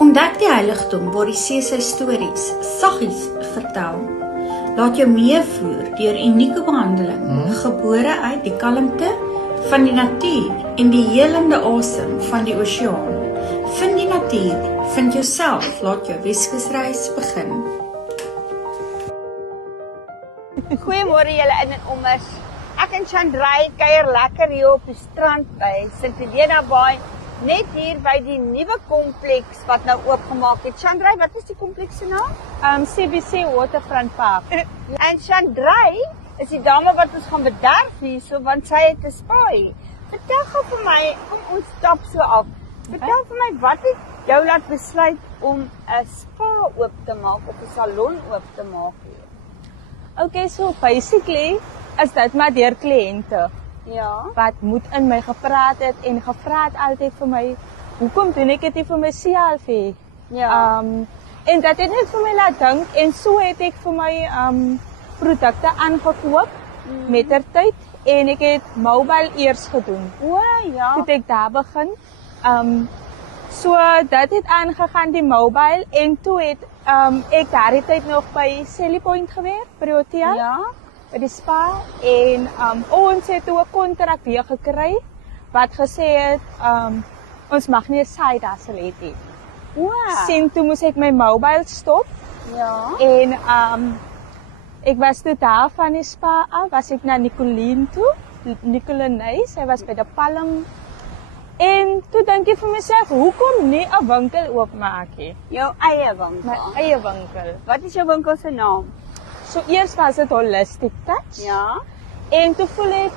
Ontdek die heiligdom waar die see sy stories saggies vertel. Laat jou meevoer deur unieke behandeling, gebore uit die kalmte van die natuur en die helende asem van die oseaan. Vind die natuur, vind jouself, laat jou Weskusreis begin. Goeiemôre julle in en ommers. Ek en Chandray kuier lekker hier op die strand by St. Helena Bay, net hier by die nuwe kompleks wat nou oopgemaak het. Chandray, wat is die kompleks se naam? CBC Waterfront Park. En Chandray is die dame wat ons gaan bederf hierso, want sy het 'n spa hier. Vertel gou vir my, kom ons stap so af. Vertel vir my, wat het jou laat besluit om 'n spa oop te maak of 'n salon oop te maak hier? Okay, so basically is dit maar deur kliënte Ja. wat moet in my gepraat het en gevra het altyd vir my, hoekom doen ek dit nie vir myself hê? Ja. En dat het net vir my laat dink en so het ek vir my produkte aangekoop met der tyd en ek het mobile eers gedoen. O, ja. Toe ek daar begin. So dat het aangegaan die mobile en toe het ek daardie tyd nog by Selly Point gewerk by die hotel. Ja. By die spa en ons het toe 'n kontrak weer gekry wat gesê het ons mag nie 'n side hustle hê nie. O. Sien toe moes ek my mobile stop Ja. en ek was toe daar van die spa af, was ek na Nicoline toe, Nicoline, sy was by die Palm. En toe dink ek vir myself, hoekom nie 'n winkel oopmaak nie? Jou eie winkel. My eie winkel. Wat is jou winkel se naam? So eers was dit Holistic Touch. Ja. En toe voel ek,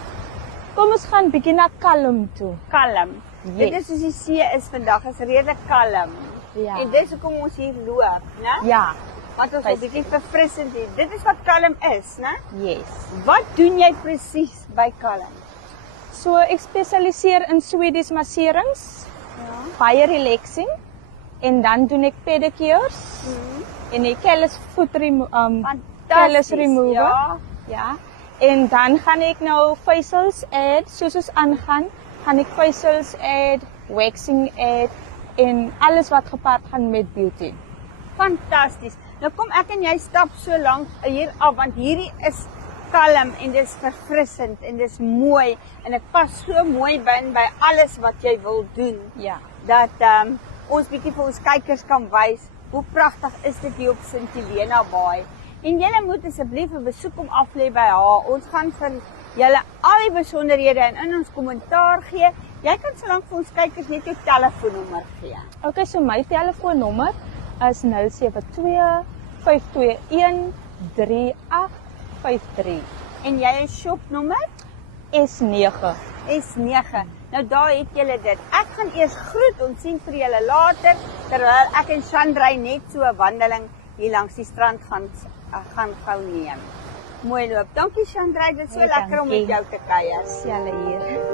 kom ons gaan bietjie na kalm toe. Kalm. Yes. Dit is soos die see is vandag, is redelik kalm. Ja. En dis hoekom ons hier loop, né? Ja, Want ons wil bietjie verfrissend hê. Dit is wat kalm is, né? yes. Wat doen jy presies by kalm? So ek spesialiseer in Swedish masserings, Ja. baie relaxing. En dan doen ek pedicures en ek callus foot callus remover. Ja. Ja. En dan gaan ek nou facials add, soos ons aangaan, gaan ek facials add, waxing add en alles wat gepaard gaan met beauty. Fantasties. Nou kom ek en jy stap so lank hier af want hierdie is kalm en dis verfrissend en dis mooi en dit pas so mooi binne by alles wat jy wil doen. Ja. Dat ons bietjie vir ons kykers kan wys hoe pragtig is dit hier op St. Helena Bay. En julle moet asseblief 'n besoek kom aflê by haar. Ons gaan vir julle al die besonderhede in ons kommentaar gee. Jy kan solank vir ons kykers net jou telefoonnommer gee. Okay, so my telefoonnommer is 072 521 3853. En jy is shopnommer S9. S9. Nou daar het julle dit. Ek gaan eers groet, ons sien vir julle later terwyl ek en Chandray net so 'n wandeling hier langs die strand gaan gou neem. Mooi loop. Dankie Chandray, dit is so lekker om met jou te kuier. Julle hier.